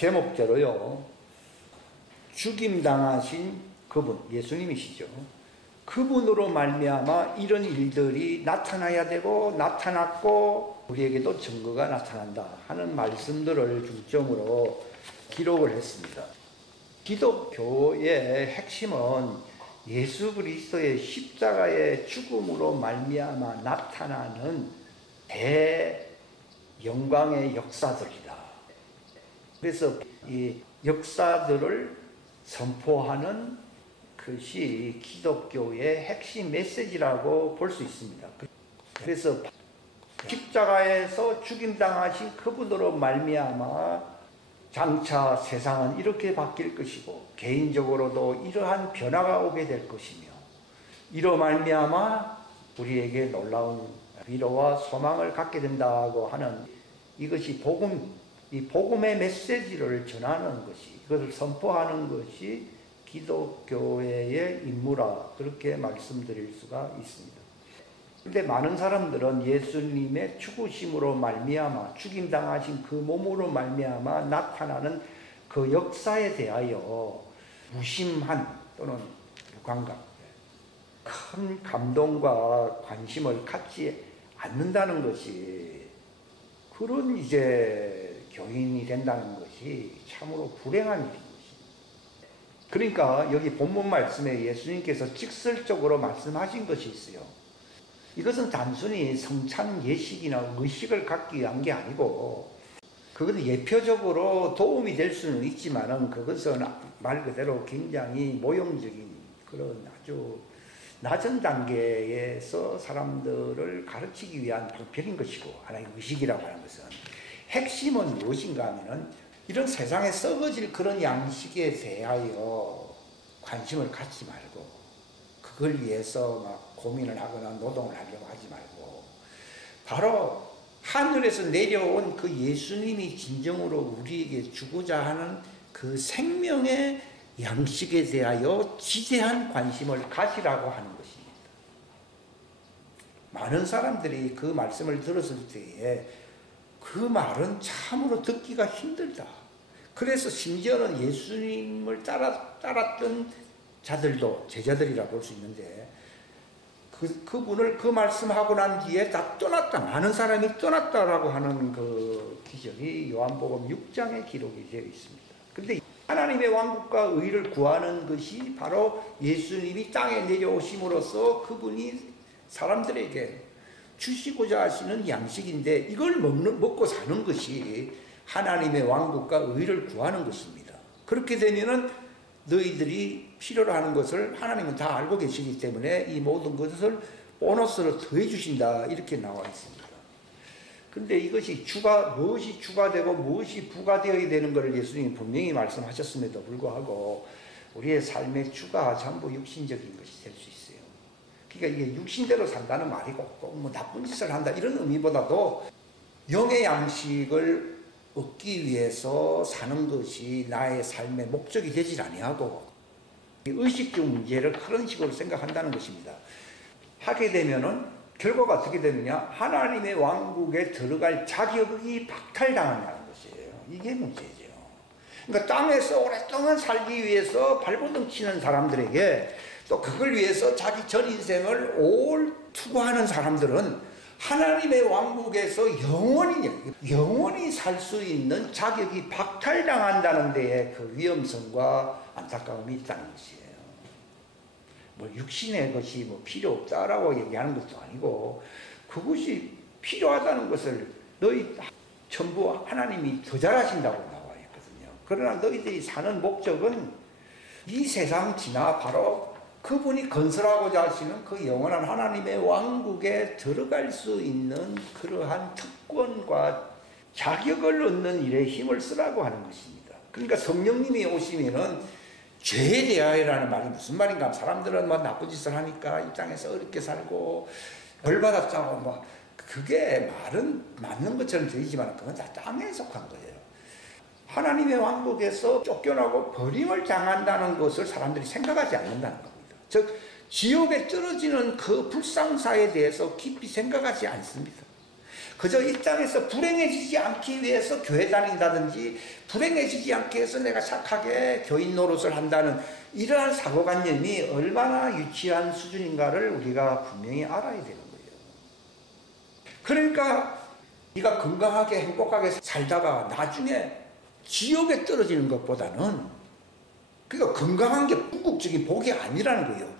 제목대로요, 죽임당하신 그분, 예수님이시죠. 그분으로 말미암아 이런 일들이 나타나야 되고 나타났고 우리에게도 증거가 나타난다 하는 말씀들을 중점으로 기록을 했습니다. 기독교의 핵심은 예수 그리스도의 십자가의 죽음으로 말미암아 나타나는 대영광의 역사들이다. 그래서 이 역사들을 선포하는 것이 기독교의 핵심 메시지라고 볼 수 있습니다. 그래서 십자가에서 죽임당하신 그분으로 말미암아 장차 세상은 이렇게 바뀔 것이고 개인적으로도 이러한 변화가 오게 될 것이며 이로 말미암아 우리에게 놀라운 위로와 소망을 갖게 된다고 하는 이것이 복음, 이 복음의 메시지를 전하는 것이, 이것을 선포하는 것이 기독교회의 임무라 그렇게 말씀드릴 수가 있습니다. 그런데 많은 사람들은 예수님의 죽으심으로 말미암아 죽임당하신 그 몸으로 말미암아 나타나는 그 역사에 대하여 무심한 또는 무감각, 큰 감동과 관심을 갖지 않는다는 것이 그런 이제 교인이 된다는 것이 참으로 불행한 일인 것입니다. 그러니까 여기 본문 말씀에 예수님께서 직설적으로 말씀하신 것이 있어요. 이것은 단순히 성찬 예식이나 의식을 갖기 위한 게 아니고 그것은 예표적으로 도움이 될 수는 있지만은 그것은 말 그대로 굉장히 모형적인 그런 아주 낮은 단계에서 사람들을 가르치기 위한 방편인 것이고 하나의 의식이라고 하는 것은 핵심은 무엇인가 하면은 이런 세상에 썩어질 그런 양식에 대하여 관심을 갖지 말고 그걸 위해서 막 고민을 하거나 노동을 하려고 하지 말고 바로 하늘에서 내려온 그 예수님이 진정으로 우리에게 주고자 하는 그 생명의 양식에 대하여 지대한 관심을 가지라고 하는 것입니다. 많은 사람들이 그 말씀을 들었을 때에 그 말은 참으로 듣기가 힘들다. 그래서 심지어는 예수님을 따랐던 자들도 제자들이라고 볼 수 있는데 그분을 그 말씀하고 난 뒤에 다 떠났다. 많은 사람이 떠났다라고 하는 그 기적이 요한복음 6장에 기록이 되어 있습니다. 그런데 하나님의 왕국과 의를 구하는 것이 바로 예수님이 땅에 내려오심으로써 그분이 사람들에게 주시고자 하시는 양식인데 이걸 먹고 사는 것이 하나님의 왕국과 의를 구하는 것입니다. 그렇게 되면은 너희들이 필요로 하는 것을 하나님은 다 알고 계시기 때문에 이 모든 것을 보너스로 더해 주신다 이렇게 나와 있습니다. 근데 이것이 무엇이 추가되고 무엇이 부가되어야 되는 것을 예수님이 분명히 말씀하셨음에도 불구하고 우리의 삶의 주가 전부 육신적인 것이 될 수 있어요. 그러니까 이게 육신대로 산다는 말이 꼭 뭐 나쁜 짓을 한다 이런 의미보다도 영의 양식을 얻기 위해서 사는 것이 나의 삶의 목적이 되질 아니하고 의식적 문제를 그런 식으로 생각한다는 것입니다. 하게 되면은 결과가 어떻게 되느냐? 하나님의 왕국에 들어갈 자격이 박탈당한다는 것이에요. 이게 문제죠. 그러니까 땅에서 오랫동안 살기 위해서 발버둥 치는 사람들에게 또 그걸 위해서 자기 전 인생을 투구하는 사람들은 하나님의 왕국에서 영원히 살 수 있는 자격이 박탈당한다는 데에 그 위험성과 안타까움이 있다는 것이에요. 뭐 육신의 것이 뭐 필요 없다라고 얘기하는 것도 아니고 그것이 필요하다는 것을 너희 전부 하나님이 더 잘하신다고 나와 있거든요. 그러나 너희들이 사는 목적은 이 세상 지나 바로 그분이 건설하고자 하시는 그 영원한 하나님의 왕국에 들어갈 수 있는 그러한 특권과 자격을 얻는 일에 힘을 쓰라고 하는 것입니다. 그러니까 성령님이 오시면은 죄에 대하여라는 말이 무슨 말인가 하면 사람들은 뭐 나쁜 짓을 하니까 이 땅에서 어렵게 살고 벌 받았자고 뭐 그게 말은 맞는 것처럼 들리지만 그건 다 땅에 속한 거예요. 하나님의 왕국에서 쫓겨나고 버림을 당한다는 것을 사람들이 생각하지 않는다는 겁니다. 즉 지옥에 떨어지는 그 불상사에 대해서 깊이 생각하지 않습니다. 그저 이 땅에서 불행해지지 않기 위해서 교회 다닌다든지 불행해지지 않기 위해서 내가 착하게 교인 노릇을 한다는 이러한 사고관념이 얼마나 유치한 수준인가를 우리가 분명히 알아야 되는 거예요. 그러니까 네가 건강하게 행복하게 살다가 나중에 지옥에 떨어지는 것보다는, 그러니까 건강한 게 궁극적인 복이 아니라는 거예요.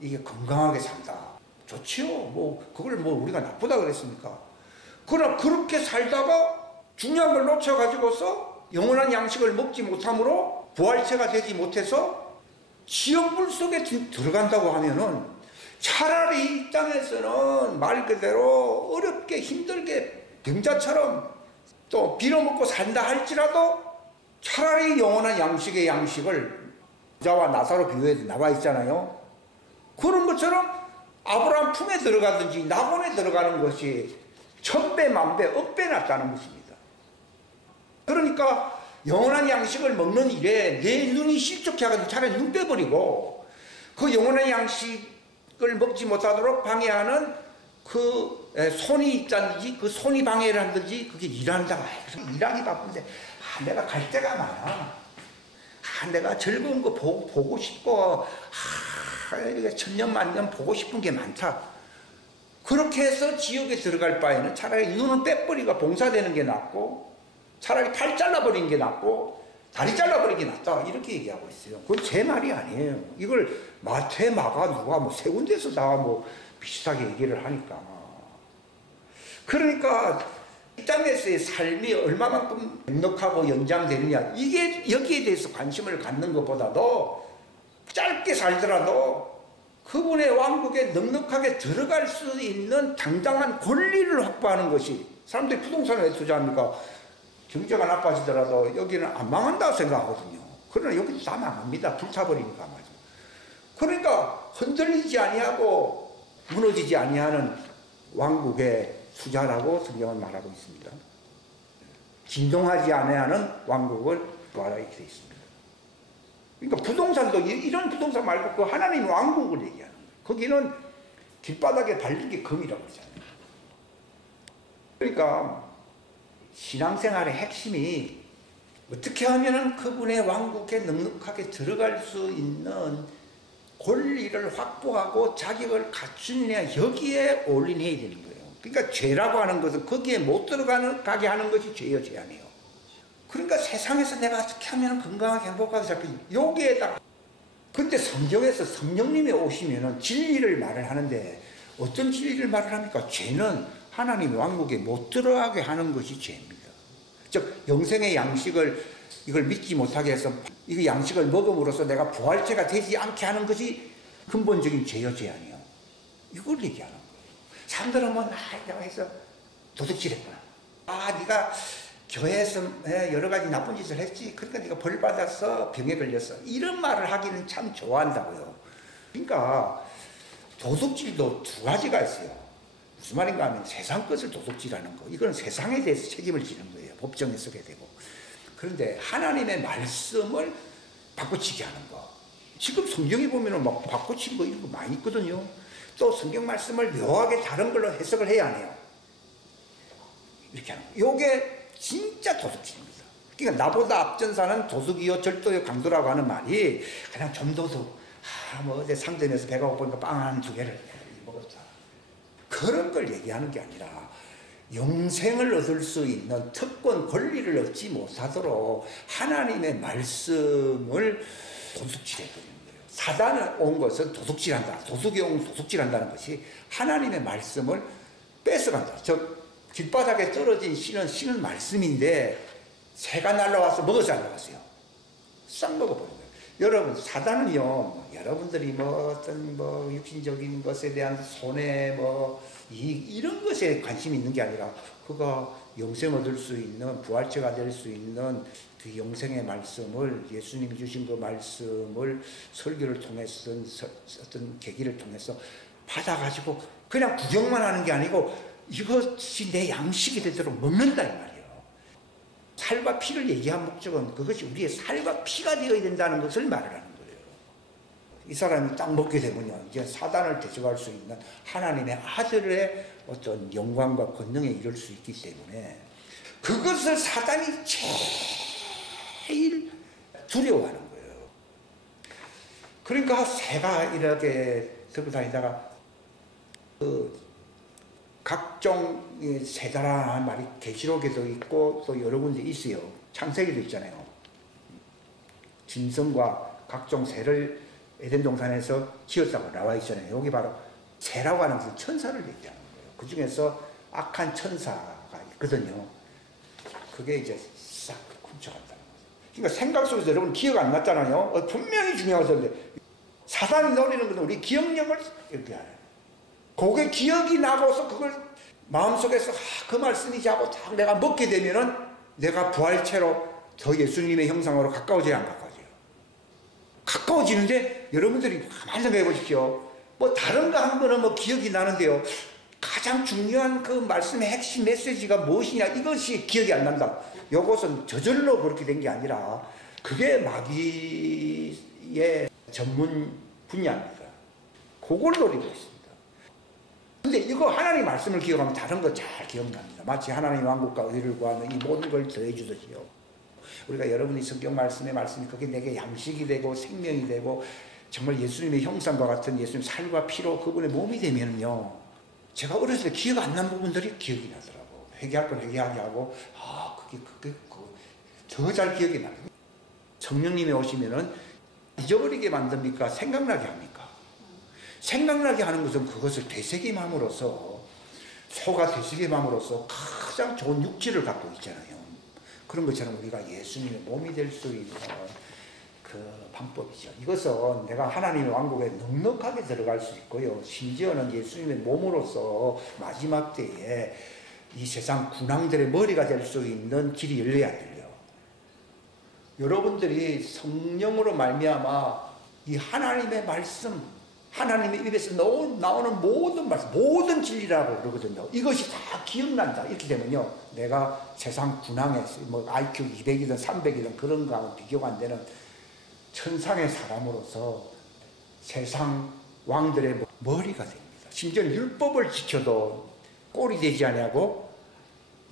이게 건강하게 산다, 좋지요. 뭐 그걸 뭐 우리가 나쁘다 그랬습니까? 그러나 그렇게 살다가 중요한 걸 놓쳐가지고서 영원한 양식을 먹지 못함으로 부활체가 되지 못해서 지옥불 속에 들어간다고 하면은 차라리 이 땅에서는 말 그대로 어렵게 힘들게 병자처럼 또 빌어먹고 산다 할지라도 차라리 영원한 양식의 양식을, 부자와 나사로 비유에 나와 있잖아요. 그런 것처럼 아브라함 품에 들어가든지 낙원에 들어가는 것이 천배 만배 억배 낫다는 것입니다. 그러니까 영원한 양식을 먹는 일에 내 눈이 실족해 하거든 차라리 눈 빼버리고 그 영원한 양식을 먹지 못하도록 방해하는 그 손이 있다든지 그 손이 방해를 한든지 그게 일한다. 일하기 바쁜데 내가 갈 데가 많아. 내가 즐거운 거 보고 싶고 이렇게 천년만년 보고 싶은 게 많다. 그렇게 해서 지옥에 들어갈 바에는 차라리 눈은 빼버리고 봉사되는 게 낫고 차라리 팔 잘라버리는 게 낫고 다리 잘라버리는 게 낫다. 이렇게 얘기하고 있어요. 그건 제 말이 아니에요. 이걸 마태, 마가 누가 뭐 세 군데서 다 뭐 비슷하게 얘기를 하니까. 그러니까 이 땅에서의 삶이 얼마만큼 넉넉하고 연장되느냐, 이게 여기에 대해서 관심을 갖는 것보다도 짧게 살더라도 그분의 왕국에 넉넉하게 들어갈 수 있는 당당한 권리를 확보하는 것이, 사람들이 부동산에 왜 투자합니까? 경제가 나빠지더라도 여기는 안 망한다고 생각하거든요. 그러나 여기도 다 망합니다. 불타버리니까 말이죠. 그러니까 흔들리지 아니하고 무너지지 아니하는 왕국의 투자라고 성경은 말하고 있습니다. 진동하지 아니하는 왕국을 말하게 되어 있습니다. 그러니까 부동산도 이런 부동산 말고 그 하나님 왕국을 얘기하는 거예요. 거기는 길바닥에 밟는 게 금이라고 그러잖아요. 그러니까 신앙생활의 핵심이 어떻게 하면 그분의 왕국에 넉넉하게 들어갈 수 있는 권리를 확보하고 자격을 갖추느냐, 여기에 올인해야 되는 거예요. 그러니까 죄라고 하는 것은 거기에 못 들어가게 하는 것이 죄요, 죄 아니에요. 그러니까 세상에서 내가 어떻게 하면 건강하게 행복하게 살까, 여기에다가. 근데 성경에서 성령님이 오시면은 진리를 말을 하는데 어떤 진리를 말을 합니까? 죄는 하나님 왕국에 못 들어가게 하는 것이 죄입니다. 즉 영생의 양식을 이걸 믿지 못하게 해서 이 양식을 먹음으로써 내가 부활체가 되지 않게 하는 것이 근본적인 죄요, 죄 아니에요. 이걸 얘기하는 거예요. 사람들은 뭐 내가 해서 도둑질했구나. 네가 교회에서 여러 가지 나쁜 짓을 했지. 그러니까 네가 벌 받아서 병에 걸렸어. 이런 말을 하기는 참 좋아한다고요. 그러니까 도둑질도 두 가지가 있어요. 무슨 말인가 하면 세상 것을 도둑질하는 거. 이건 세상에 대해서 책임을 지는 거예요. 법정에 서게 되고. 그런데 하나님의 말씀을 바꿔치기 하는 거. 지금 성경에 보면은 막 바꿔친 거 이런 거 많이 있거든요. 또 성경 말씀을 묘하게 다른 걸로 해석을 해야 하네요. 이렇게 하는 거. 요게 진짜 도둑질입니다. 그러니까 나보다 앞전사는 도둑이요 절도요 강도라고 하는 말이 그냥 좀 도둑. 뭐 어제 상점에서 배가 고프니까 빵 한 두 개를 먹었다. 그런 걸 얘기하는 게 아니라 영생을 얻을 수 있는 특권 권리를 얻지 못하도록 하나님의 말씀을 도둑질해버리는 거예요. 사단은 온 것은 도둑질한다. 도둑이 온 도둑질한다는 것이 하나님의 말씀을 뺏어간다. 즉 길바닥에 떨어진 씨는 말씀인데 새가 날라와서 먹어서 안 나갔어요. 싹 먹어버린 거예요. 여러분, 사단은요, 여러분들이 뭐 어떤 뭐 육신적인 것에 대한 손해 이런 것에 관심이 있는 게 아니라 그가 영생 얻을 수 있는 부활체가 될 수 있는 그 영생의 말씀을, 예수님이 주신 그 말씀을 설교를 통해서 어떤 계기를 통해서 받아가지고 그냥 구경만 하는 게 아니고 이것이 내 양식이 되도록 먹는다 이 말이에요. 살과 피를 얘기한 목적은 그것이 우리의 살과 피가 되어야 된다는 것을 말을 하는 거예요. 이 사람이 딱 먹게 되면요, 이제 사단을 대적할 수 있는 하나님의 아들의 어떤 영광과 권능에 이를 수 있기 때문에 그것을 사단이 제일 두려워하는 거예요. 그러니까 새가 이렇게 들고 다니다가 그 각종 새다라는 말이 계시록에도 있고 또 여러 군데 있어요. 창세기도 있잖아요. 짐승과 각종 새를 에덴 동산에서 지었다고 나와 있잖아요. 여기 바로 새라고 하는 그 천사를 얘기하는 거예요. 그 중에서 악한 천사가 있거든요. 그게 이제 싹 훔쳐간다는 거죠. 그러니까 생각 속에서 여러분 기억 안 났잖아요. 분명히 중요하던데 사단이 노리는 것은 우리 기억력을 이렇게 해요. 그게 기억이 나고서 그걸 마음속에서 그 말씀이지 하고 딱 내가 먹게 되면은 내가 부활체로 더 예수님의 형상으로 가까워져야 안 가까워져요. 가까워지는데 여러분들이 가만히 생각해 보십시오. 뭐 다른 거 한 거는 뭐 기억이 나는데요. 가장 중요한 그 말씀의 핵심 메시지가 무엇이냐 이것이 기억이 안 난다. 이것은 저절로 그렇게 된 게 아니라 그게 마귀의 전문 분야입니다. 그걸 노리고 있습니다. 근데 이거 하나님 말씀을 기억하면 다른 거 잘 기억납니다. 마치 하나님 왕국과 의를 구하는 이 모든 걸 더해 주듯이요. 우리가 여러분이 성경 말씀의 말씀이 그게 내게 양식이 되고 생명이 되고 정말 예수님의 형상과 같은 예수님 살과 피로 그분의 몸이 되면요. 제가 어렸을 때 기억 안 난 부분들이 기억이 나더라고. 회개할 건 회개하게 하고 그게 더 잘 기억이 나요. 성령님이 오시면은 잊어버리게 만듭니까? 생각나게 합니까? 생각나게 하는 것은 그것을 되새김함으로써 소가 되새김함으로써 가장 좋은 육질을 갖고 있잖아요. 그런 것처럼 우리가 예수님의 몸이 될 수 있는 그 방법이죠. 이것은 내가 하나님의 왕국에 넉넉하게 들어갈 수 있고요. 심지어는 예수님의 몸으로서 마지막 때에 이 세상 군왕들의 머리가 될 수 있는 길이 열려야 돼요. 여러분들이 성령으로 말미암아 이 하나님의 말씀, 하나님의 입에서 나오는 모든 말씀, 모든 진리라고 그러거든요. 이것이 다 기억난다. 이렇게 되면요. 내가 세상 군왕에 뭐 IQ 200이든 300이든 그런 거하고 비교가 안 되는 천상의 사람으로서 세상 왕들의 머리가 됩니다. 심지어 율법을 지켜도 꼴이 되지 않냐고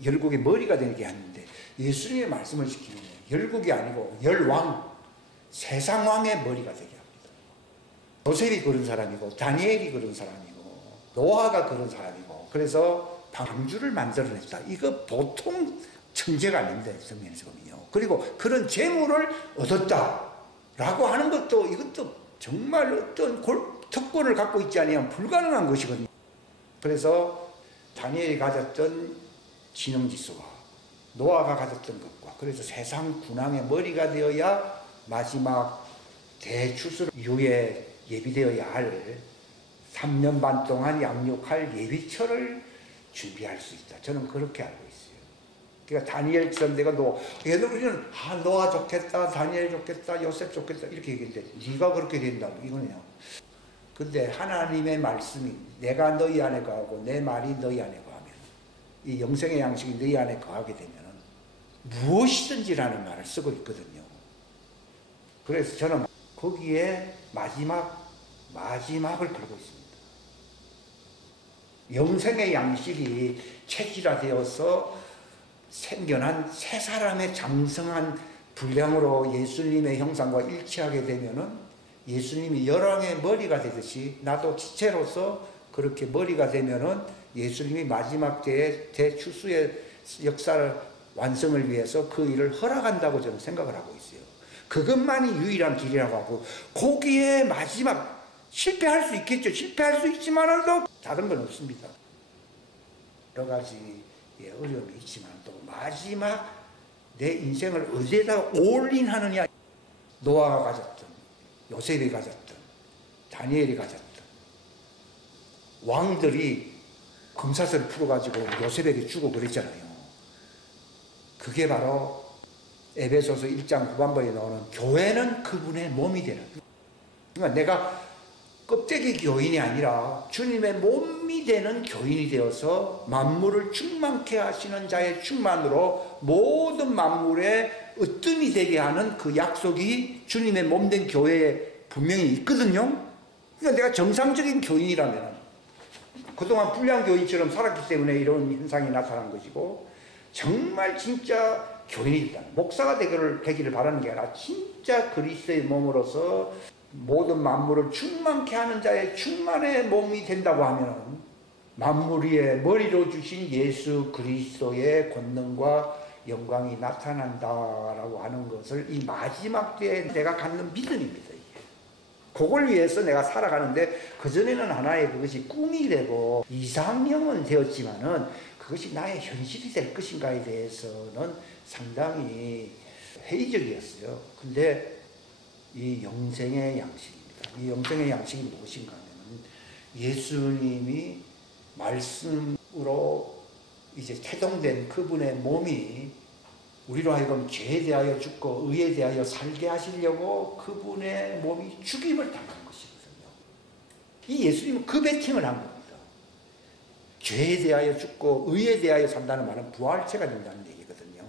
열국의 머리가 되게 하는데 예수님의 말씀을 지키면 열국이 아니고 열왕, 세상 왕의 머리가 되게 합니다. 요셉이 그런 사람이고 다니엘이 그런 사람이고 노아가 그런 사람이고 그래서 방주를 만들어냈다. 이거 보통 천재가 아닙니다. 성경에서 보면요. 그리고 그런 재물을 얻었다라고 하는 것도 이것도 정말 어떤 특권을 갖고 있지 않으면 불가능한 것이거든요. 그래서 다니엘이 가졌던 지능지수와 노아가 가졌던 것과 그래서 세상 군왕의 머리가 되어야 마지막 대추수 이후에 예비되어야 할 3년 반 동안 양육할 예비처를 준비할 수 있다. 저는 그렇게 알고 있어요. 그러니까 다니엘 선대가 우리는 노아 좋겠다, 다니엘 좋겠다, 요셉 좋겠다 이렇게 얘기했는데 네가 그렇게 된다고 이거는요. 근데 하나님의 말씀이 내가 너희 안에 거하고 내 말이 너희 안에 거하면 이 영생의 양식이 너희 안에 거하게 되면 무엇이든지라는 말을 쓰고 있거든요. 그래서 저는 거기에 마지막을 걸고 있습니다. 영생의 양식이 체질화되어서 생겨난 새 사람의 장성한 분량으로 예수님의 형상과 일치하게 되면은 예수님이 열왕의 머리가 되듯이 나도 지체로서 그렇게 머리가 되면은 예수님이 마지막 때에 대추수의 역사를 완성을 위해서 그 일을 허락한다고 저는 생각을 하고 있어요. 그것만이 유일한 길이라고 하고 거기에 마지막 실패할 수 있겠죠. 실패할 수 있지만은 다른 건 없습니다. 여러 가지 어려움이 있지만 또 마지막 내 인생을 어디에다가 올인하느냐. 노아가 가졌던 요셉이 가졌던 다니엘이 가졌던 왕들이 금사슬을 풀어가지고 요셉에게 주고 그랬잖아요. 그게 바로 에베소서 1장 후반부에 나오는 교회는 그분의 몸이 되는. 그러니까 내가 껍데기 교인이 아니라 주님의 몸이 되는 교인이 되어서 만물을 충만케 하시는 자의 충만으로 모든 만물의 으뜸이 되게 하는 그 약속이 주님의 몸된 교회에 분명히 있거든요. 그러니까 내가 정상적인 교인이라면 그동안 불량 교인처럼 살았기 때문에 이런 현상이 나타난 것이고, 정말 진짜 교인이다, 목사가 되기를 바라는 게 아니라 진짜 그리스도의 몸으로서 모든 만물을 충만케 하는 자의 충만의 몸이 된다고 하면 만물 위에 머리로 주신 예수 그리스도의 권능과 영광이 나타난다라고 하는 것을 이 마지막 때에 내가 갖는 믿음입니다. 이게. 그걸 위해서 내가 살아가는데, 그전에는 하나의 그것이 꿈이 되고 이상형은 되었지만은 그것이 나의 현실이 될 것인가에 대해서는 상당히 회의적이었어요. 근데 이 영생의 양식입니다. 이 영생의 양식이 무엇인가 하면 예수님이 말씀으로 이제 태동된 그분의 몸이 우리로 하여금 죄에 대하여 죽고 의에 대하여 살게 하시려고 그분의 몸이 죽임을 당한 것이거든요. 이 예수님은 그 배팅을 한 겁니다. 죄에 대하여 죽고 의에 대하여 산다는 말은 부활체가 된다는 얘기거든요.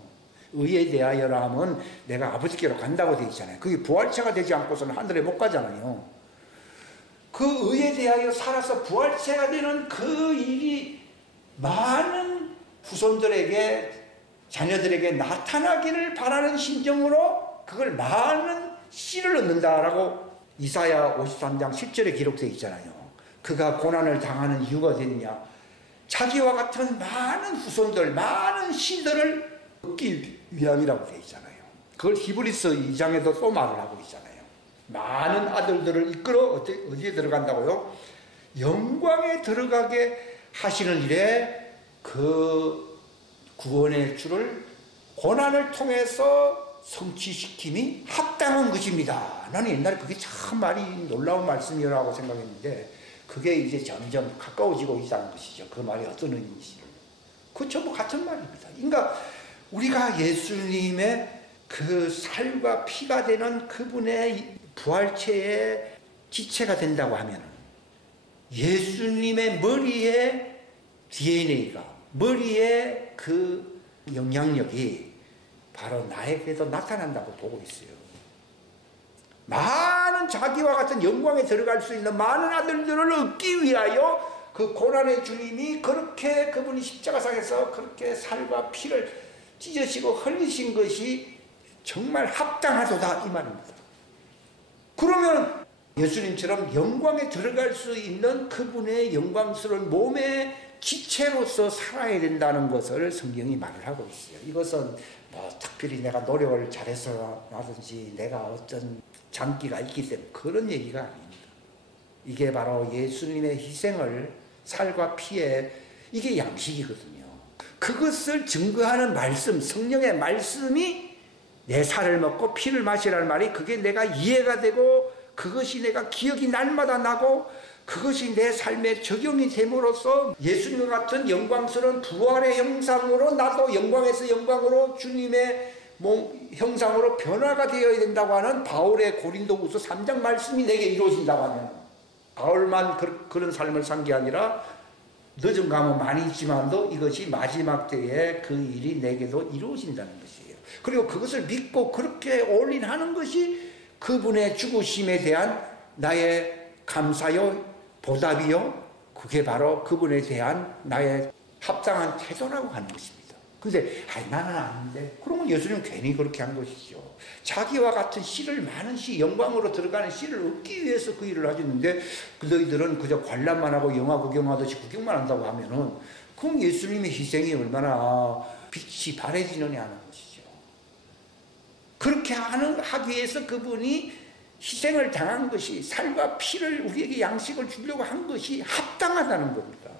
의에 대하여라 하면 내가 아버지께로 간다고 되어 있잖아요. 그게 부활체가 되지 않고서는 하늘에 못 가잖아요. 그 의에 대하여 살아서 부활체가 되는 그 일이 많은 후손들에게, 자녀들에게 나타나기를 바라는 심정으로 그걸 많은 씨를 얻는다라고 이사야 53장 10절에 기록되어 있잖아요. 그가 고난을 당하는 이유가 됐냐? 자기와 같은 많은 후손들, 많은 씨들을 얻기 위함이라고 되어 있잖아요. 그걸 히브리서 2장에도 또 말을 하고 있잖아요. 많은 아들들을 이끌어 어디에 들어간다고요? 영광에 들어가게 하시는 일에 그 구원의 줄을 고난을 통해서 성취시킴이 합당한 것입니다. 나는 옛날에 그게 참 말이 놀라운 말씀이라고 생각했는데, 그게 이제 점점 가까워지고 있다는 것이죠. 그 말이 어떤 의미인지를. 그거 전부 같은 말입니다. 그러니까 우리가 예수님의 그 살과 피가 되는 그분의 부활체의 지체가 된다고 하면 예수님의 머리에 DNA가, 머리에 그 영향력이 바로 나에게도 나타난다고 보고 있어요. 많은 자기와 같은 영광에 들어갈 수 있는 많은 아들들을 얻기 위하여 그 고난의 주님이 그렇게 그분이 십자가상에서 그렇게 살과 피를 찢으시고 흘리신 것이 정말 합당하도다 이 말입니다. 그러면 예수님처럼 영광에 들어갈 수 있는 그분의 영광스러운 몸의 지체로서 살아야 된다는 것을 성경이 말을 하고 있어요. 이것은 뭐 특별히 내가 노력을 잘해서라든지 내가 어떤 장기가 있기 때문에 그런 얘기가 아닙니다. 이게 바로 예수님의 희생을 살과 피에, 이게 양식이거든요. 그것을 증거하는 말씀, 성령의 말씀이 내 살을 먹고 피를 마시라는 말이, 그게 내가 이해가 되고 그것이 내가 기억이 날마다 나고 그것이 내 삶에 적용이 됨으로써 예수님과 같은 영광스러운 부활의 형상으로 나도 영광에서 영광으로 주님의 몸 형상으로 변화가 되어야 된다고 하는 바울의 고린도후서 3장 말씀이 내게 이루어진다고 하면, 바울만 그런 삶을 산 게 아니라 늦은 감은 많이 있지만도 이것이 마지막 때에 그 일이 내게도 이루어진다는 것이에요. 그리고 그것을 믿고 그렇게 올인하는 것이 그분의 죽으심에 대한 나의 감사요, 보답이요, 그게 바로 그분에 대한 나의 합당한 태도라고 하는 것입니다. 근데 나는 아닌데, 그러면 예수님은 괜히 그렇게 한 것이죠. 자기와 같은 씨를, 많은 씨, 영광으로 들어가는 씨를 얻기 위해서 그 일을 하셨는데, 너희들은 그저 관람만 하고 영화 구경하듯이 구경만 한다고 하면은, 그럼 예수님의 희생이 얼마나 빛이 바래지느냐는 것이죠. 그렇게 하기 위해서 그분이 희생을 당한 것이, 살과 피를 우리에게 양식을 주려고 한 것이 합당하다는 겁니다.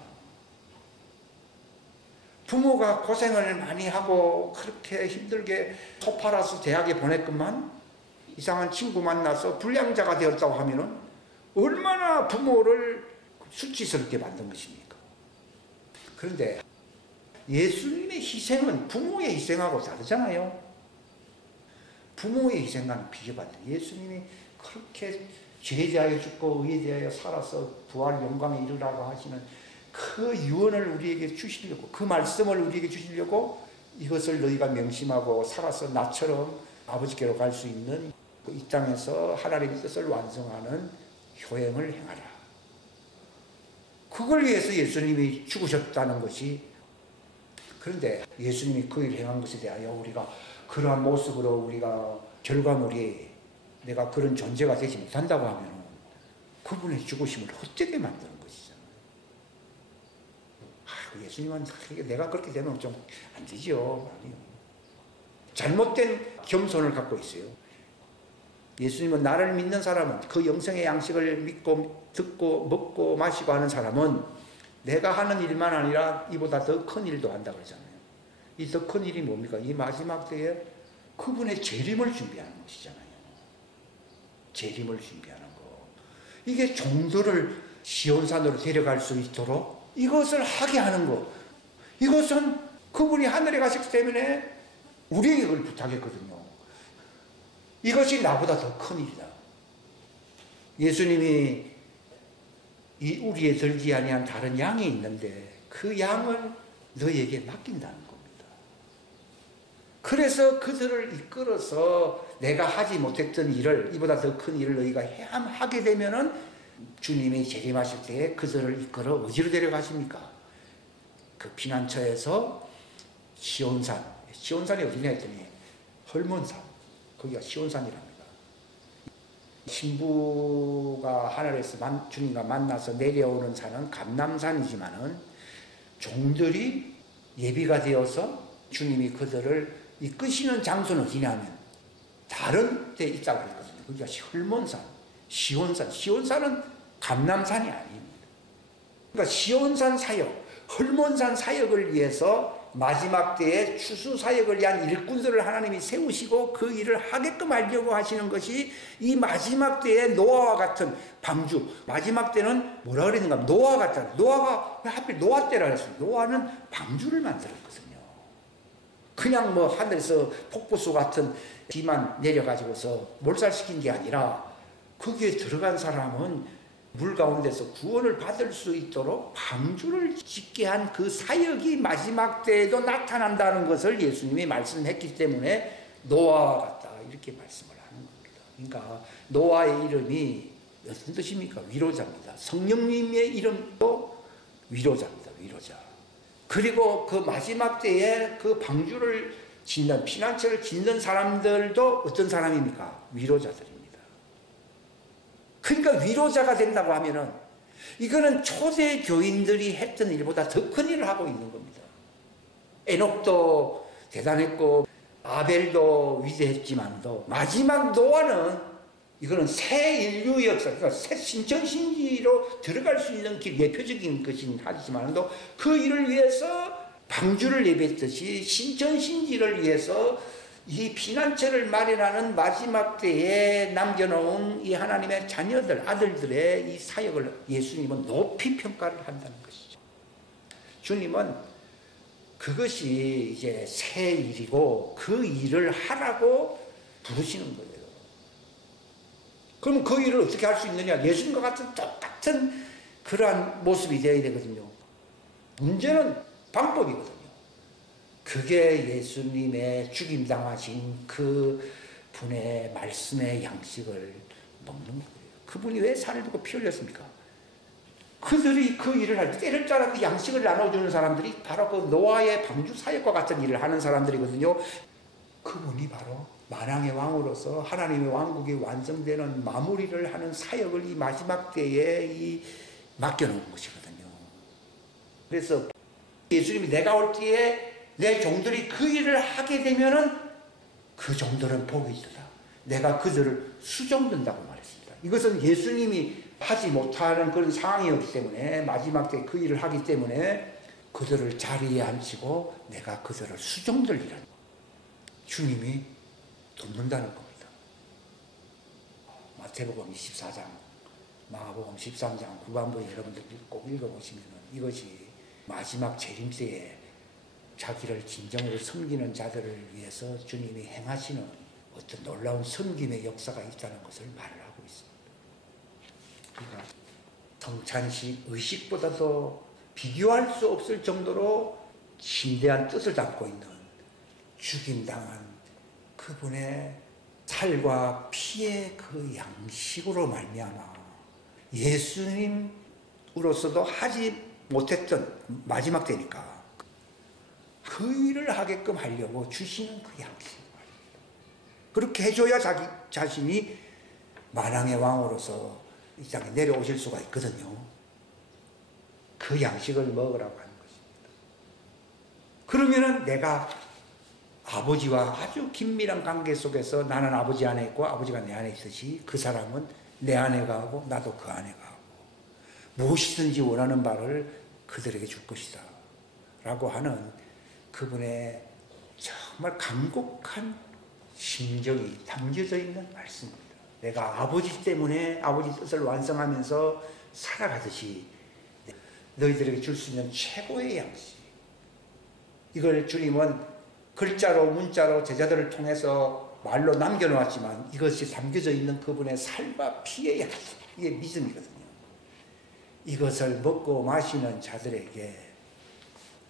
부모가 고생을 많이 하고 그렇게 힘들게 소 팔아서 대학에 보냈건만 이상한 친구 만나서 불량자가 되었다고 하면은 얼마나 부모를 수치스럽게 만든 것입니까? 그런데 예수님의 희생은 부모의 희생하고 다르잖아요. 부모의 희생과는 비교가 안 돼요. 예수님이 그렇게 죄에 대하여 죽고 의에 대하여 살아서 부활 영광에 이르라고 하시는 그 유언을 우리에게 주시려고, 그 말씀을 우리에게 주시려고 이것을 너희가 명심하고 살아서 나처럼 아버지께로 갈 수 있는 이 땅에서 하나님의 뜻을 완성하는 효행을 행하라. 그걸 위해서 예수님이 죽으셨다는 것이, 그런데 예수님이 그 일을 행한 것에 대하여 우리가 그러한 모습으로 우리가 결과물이 내가 그런 존재가 되지 못한다고 하면 그분의 죽으심을 헛되게 만드는 것이잖아요. 예수님은 내가 그렇게 되면 좀 안 되죠. 아니요. 잘못된 겸손을 갖고 있어요. 예수님은 나를 믿는 사람은, 그 영생의 양식을 믿고 듣고 먹고 마시고 하는 사람은 내가 하는 일만 아니라 이보다 더 큰 일도 한다고 그러잖아요. 이 더 큰 일이 뭡니까? 이 마지막 때에 그분의 재림을 준비하는 것이잖아요. 재림을 준비하는 거. 이게 종들을 시온산으로 데려갈 수 있도록 이것을 하게 하는 거. 이것은 그분이 하늘에 가셨기 때문에 우리에게 그걸 부탁했거든요. 이것이 나보다 더 큰 일이다. 예수님이 이 우리에 들지 아니한 다른 양이 있는데 그 양을 너에게 맡긴다는 겁니다. 그래서 그들을 이끌어서 내가 하지 못했던 일을, 이보다 더 큰 일을 너희가 하게 되면은 주님이 재림하실 때에 그들을 이끌어 어디로 데려가십니까? 그 피난처에서 시온산이 어디냐 했더니 헐몬산, 거기가 시온산이랍니다. 신부가 하늘에서 주님과 만나서 내려오는 산은 감람산이지만은 종들이 예비가 되어서 주님이 그들을 이끄시는 장소는 어디냐면 다른 데 있다고 그랬거든요. 거기가 헐몬산, 시온산은 감람산이 아닙니다. 그러니까 시온산 사역, 헐몬산 사역을 위해서 마지막 때에 추수 사역을 위한 일꾼들을 하나님이 세우시고 그 일을 하게끔 하려고 하시는 것이 이 마지막 때에 노아와 같은 방주, 마지막 때는 뭐라 그랬는가? 노아 같잖아요. 노아가 왜 하필 노아 때라 그랬어요? 노아는 방주를 만들었거든요. 그냥 뭐 하늘에서 폭포수 같은 비만 내려가지고서 몰살시킨 게 아니라 거기에 들어간 사람은 물 가운데서 구원을 받을 수 있도록 방주를 짓게 한 그 사역이 마지막 때에도 나타난다는 것을 예수님이 말씀했기 때문에 노아와 같다 이렇게 말씀을 하는 겁니다. 그러니까 노아의 이름이 무슨 뜻입니까? 위로자입니다. 성령님의 이름도 위로자입니다. 위로자. 그리고 그 마지막 때에 그 방주를 짓는, 피난처를 짓는 사람들도 어떤 사람입니까? 위로자들입니다. 그러니까 위로자가 된다고 하면은 이거는 초대 교인들이 했던 일보다 더 큰 일을 하고 있는 겁니다. 에녹도 대단했고 아벨도 위대했지만도 마지막 노아는 이거는 새 인류 역사, 그러니까 새 신천신지로 들어갈 수 있는 길, 예표적인 것이긴 하지만도 그 일을 위해서 방주를 예배했듯이 신천신지를 위해서 이 피난처를 마련하는 마지막 때에 남겨놓은 이 하나님의 자녀들, 아들들의 이 사역을 예수님은 높이 평가를 한다는 것이죠. 주님은 그것이 이제 새 일이고 그 일을 하라고 부르시는 거예요. 그럼 그 일을 어떻게 할 수 있느냐? 예수님과 같은 똑같은 그러한 모습이 되어야 되거든요. 문제는 방법이거든요. 그게 예수님의 죽임당하신 그 분의 말씀의 양식을 먹는 거예요. 그분이 왜 살을 붓고 피 흘렸습니까? 그들이 그 일을 할 때 때를 따라 그 양식을 나눠주는 사람들이 바로 그 노아의 방주 사역과 같은 일을 하는 사람들이거든요. 그분이 바로 만왕의 왕으로서 하나님의 왕국이 완성되는 마무리를 하는 사역을 이 마지막 때에 맡겨놓은 것이거든요. 그래서 예수님이 내가 올 때에 내 종들이 그 일을 하게 되면은 그 종들은 복이 있다. 내가 그들을 수종든다고 말했습니다. 이것은 예수님이 하지 못하는 그런 상황이었기 때문에 마지막 때 그 일을 하기 때문에 그들을 자리에 앉히고 내가 그들을 수종들리라는 주님이 돕는다는 겁니다. 마태복음 24장, 마가복음 13장 후반부에 여러분들이 꼭 읽어보시면 이것이 마지막 재림 때에 자기를 진정으로 섬기는 자들을 위해서 주님이 행하시는 어떤 놀라운 섬김의 역사가 있다는 것을 말을 하고 있습니다. 그러니까 성찬식, 의식보다도 비교할 수 없을 정도로 심대한 뜻을 담고 있는 죽임당한 그분의 살과 피의 그 양식으로 말미암아 예수님으로서도 하지 못했던 마지막 때니까 그 일을 하게끔 하려고 주시는 그 양식. 그렇게 해줘야 자기 자신이 만왕의 왕으로서 이 땅에 내려오실 수가 있거든요. 그 양식을 먹으라고 하는 것입니다. 그러면은 내가 아버지와 아주 긴밀한 관계 속에서 나는 아버지 안에 있고 아버지가 내 안에 있듯이 그 사람은 내 안에 가고 나도 그 안에 가고 무엇이든지 원하는 바를 그들에게 줄 것이다 라고 하는 그분의 정말 간곡한 심정이 담겨져 있는 말씀입니다. 내가 아버지 때문에 아버지 뜻을 완성하면서 살아가듯이 너희들에게 줄 수 있는 최고의 양식, 이걸 주님은 글자로 문자로 제자들을 통해서 말로 남겨놓았지만 이것이 담겨져 있는 그분의 살과 피의 양식, 이게 믿음이거든요. 이것을 먹고 마시는 자들에게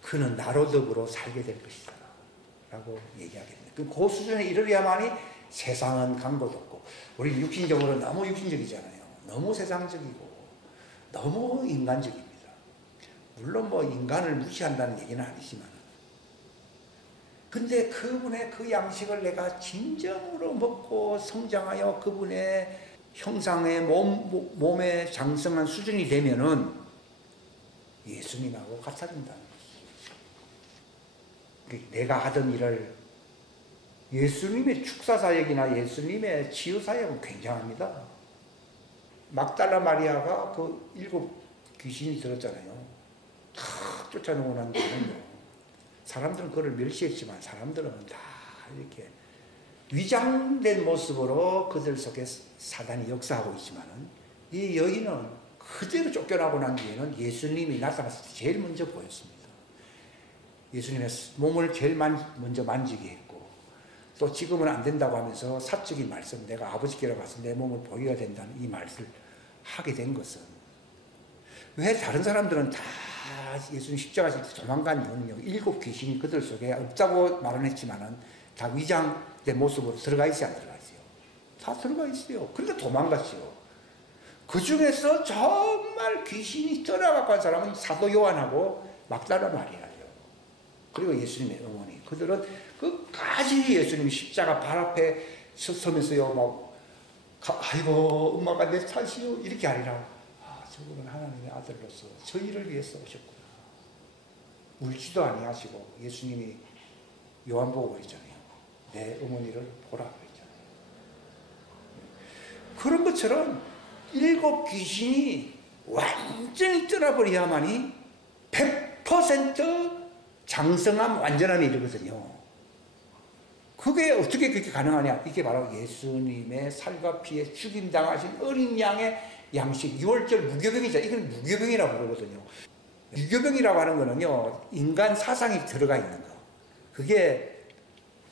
그는 나로 더불어 살게 될 것이다 라고 얘기하겠네요. 그 수준에 이르려야만이 세상은 강도도 없고, 우리 육신적으로 너무 육신적이잖아요. 너무 세상적이고 너무 인간적입니다. 물론 뭐 인간을 무시한다는 얘기는 아니지만, 근데 그분의 그 양식을 내가 진정으로 먹고 성장하여 그분의 형상의 몸의 장성한 수준이 되면은 예수님하고 같아진다는 것이죠. 내가 하던 일을, 예수님의 축사사역이나 예수님의 치유사역은 굉장합니다. 막달라 마리아가 그 7 귀신이 들었잖아요. 다 쫓아놓고 난 뒤에는요, 사람들은 그를 멸시했지만 사람들은 다 이렇게 위장된 모습으로 그들 속에 사단이 역사하고 있지만은, 이 여인은 그대로 쫓겨나고 난 뒤에는 예수님이 나타났을 때 제일 먼저 보였습니다. 예수님의 몸을 제일 먼저 만지게 했고, 또 지금은 안 된다고 하면서 사적인 말씀, 내가 아버지께로 가서 내 몸을 보여야 된다는 이 말을 하게 된 것은, 왜 다른 사람들은 다 예수님 십자가에서 도망간 이유는요, 7 귀신이 그들 속에 없다고 말은 했지만은 다 위장된 모습으로 들어가 있어요, 안 들어가 있어요? 다 들어가 있어요. 그런데 도망갔어요. 그 중에서 정말 귀신이 떠나가고 한 사람은 사도 요한하고 막달라 마리아예요. 그리고 예수님의 어머니. 그들은 끝까지 예수님 십자가 발 앞에 서면서요, 막, 아이고, 엄마가 내 탓이요, 이렇게 아니라, 저분은 하나님의 아들로서 저희를 위해서 오셨구나. 울지도 아니하시고, 예수님이 요한 보고 그랬잖아요. 내 어머니를 보라 그랬잖아요. 그런 것처럼 7 귀신이 완전히 떠나버려야만이 100% 장성함, 완전함이 이르거든요. 그게 어떻게 그렇게 가능하냐? 이게 바로 예수님의 살과 피에 죽임당하신 어린 양의 양식, 6월절 무교병이죠. 이건 무교병이라고 그러거든요. 무교병이라고 하는 거는요, 인간 사상이 들어가 있는 거. 그게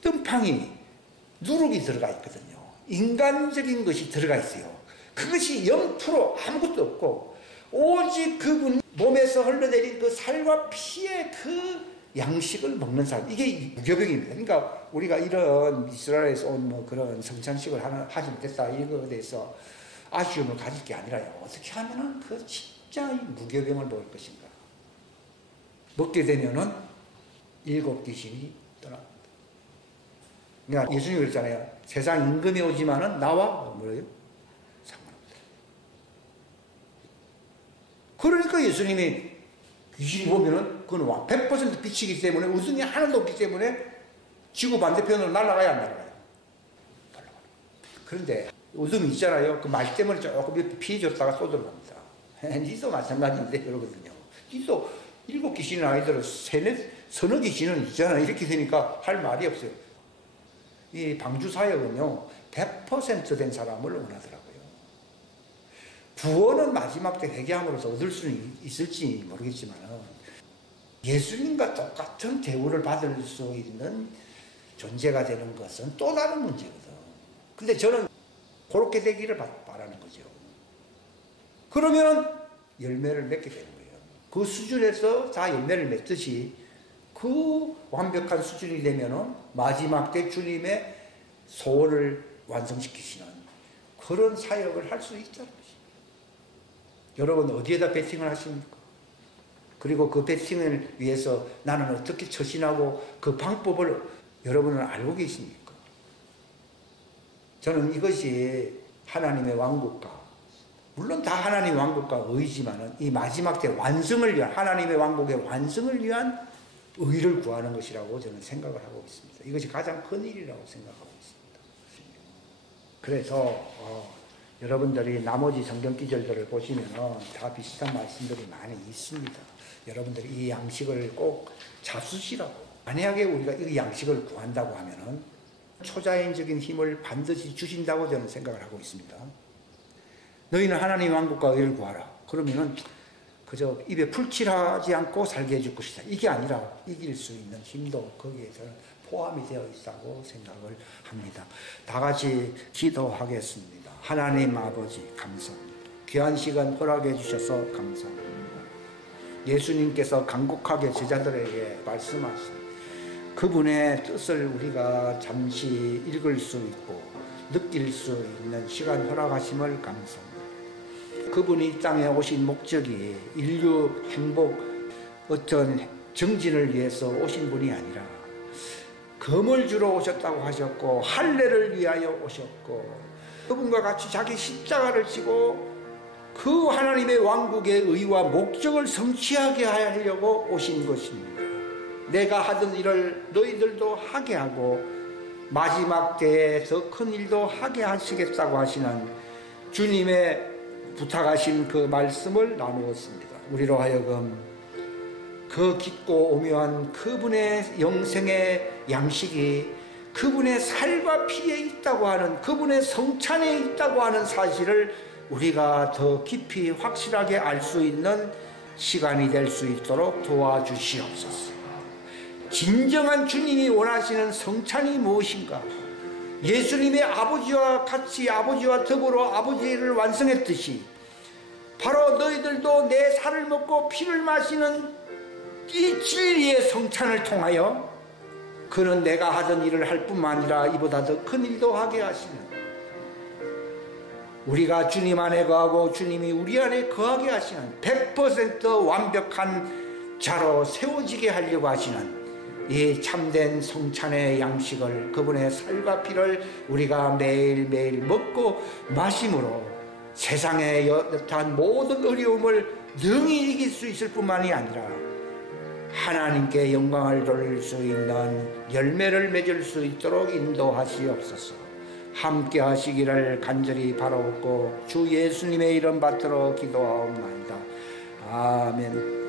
뜸팡이, 누룩이 들어가 있거든요. 인간적인 것이 들어가 있어요. 그것이 0% 아무것도 없고, 오직 그분 몸에서 흘러내린 그 살과 피의 그 양식을 먹는 사람, 이게 무교병입니다. 그러니까 우리가 이런 이스라엘에서 온 뭐 그런 성찬식을 하지 못했다, 이거에 대해서 아쉬움을 가질 게 아니라요, 어떻게 하면은 그 진짜 무교병을 먹을 것인가. 먹게 되면은 7 귀신이 떠납니다. 그러니까 예수님이 그랬잖아요. 세상 임금이 오지만은 나와 뭐래요? 상관없다. 그러니까 예수님이 귀신이 보면은 그건 100% 빛이기 때문에, 우승이 하나도 없기 때문에 지구 반대편으로 날아가야 안 날아가요? 그런데 어둠이 있잖아요. 그 말 때문에 조금 피해줬다가 쏟아갑니다. 니도 마찬가지인데 그러거든요. 니도 7 귀신은 아니더라도 서너 귀신은 있잖아. 이렇게 되니까 할 말이 없어요. 이 방주사역은요, 100% 된 사람을 원하더라고요. 구원은 마지막 때 회개함으로써 얻을 수는 있을지 모르겠지만, 예수님과 똑같은 대우를 받을 수 있는 존재가 되는 것은 또 다른 문제거든. 근데 저는 그렇게 되기를 바라는 거죠. 그러면 열매를 맺게 되는 거예요. 그 수준에서 다 열매를 맺듯이 그 완벽한 수준이 되면은 마지막 때 주님의 소원을 완성시키시는 그런 사역을 할 수 있다는 것입니다. 여러분 어디에다 베팅을 하십니까? 그리고 그 베팅을 위해서 나는 어떻게 처신하고 그 방법을 여러분은 알고 계십니까? 저는 이것이 하나님의 왕국과, 물론 다 하나님의 왕국과 의지만은 이 마지막 때 완성을 위한, 하나님의 왕국의 완성을 위한 의를 구하는 것이라고 저는 생각을 하고 있습니다. 이것이 가장 큰 일이라고 생각하고 있습니다. 그래서 여러분들이 나머지 성경 기절들을 보시면 다 비슷한 말씀들이 많이 있습니다. 여러분들이 이 양식을 꼭 잡수시라고. 만약에 우리가 이 양식을 구한다고 하면은 초자연적인 힘을 반드시 주신다고 저는 생각을 하고 있습니다. 너희는 하나님의 왕국과 의를 구하라. 그러면은 그저 입에 풀칠하지 않고 살게 해줄 것이다. 이게 아니라 이길 수 있는 힘도 거기에서 포함이 되어 있다고 생각을 합니다. 다 같이 기도하겠습니다. 하나님 아버지 감사합니다. 귀한 시간 허락해 주셔서 감사합니다. 예수님께서 간곡하게 제자들에게 말씀하신 그분의 뜻을 우리가 잠시 읽을 수 있고 느낄 수 있는 시간 허락하심을 감사합니다. 그분이 이 땅에 오신 목적이 인류 행복, 어떤 정진을 위해서 오신 분이 아니라 금을 주러 오셨다고 하셨고 할례를 위하여 오셨고 그분과 같이 자기 십자가를 지고 그 하나님의 왕국의 의와 목적을 성취하게 하려고 오신 것입니다. 내가 하던 일을 너희들도 하게 하고 마지막 때에 더 큰 일도 하게 하시겠다고 하시는 주님의 부탁하신 그 말씀을 나누었습니다. 우리로 하여금 그 깊고 오묘한 그분의 영생의 양식이 그분의 살과 피에 있다고 하는, 그분의 성찬에 있다고 하는 사실을 우리가 더 깊이 확실하게 알 수 있는 시간이 될 수 있도록 도와주시옵소서. 진정한 주님이 원하시는 성찬이 무엇인가? 예수님의 아버지와 같이, 아버지와 더불어 아버지를 완성했듯이 바로 너희들도 내 살을 먹고 피를 마시는 이 진리의 성찬을 통하여 그는 내가 하던 일을 할 뿐만 아니라 이보다 더 큰 일도 하게 하시는, 우리가 주님 안에 거하고 주님이 우리 안에 거하게 하시는 100% 완벽한 자로 세워지게 하려고 하시는 이 참된 성찬의 양식을, 그분의 살과 피를 우리가 매일매일 먹고 마심으로 세상의 여타한 모든 어려움을 능히 이길 수 있을 뿐만이 아니라 하나님께 영광을 돌릴 수 있는 열매를 맺을 수 있도록 인도하시옵소서. 함께 하시기를 간절히 바라옵고 주 예수님의 이름 받들어 기도하옵나이다. 아멘.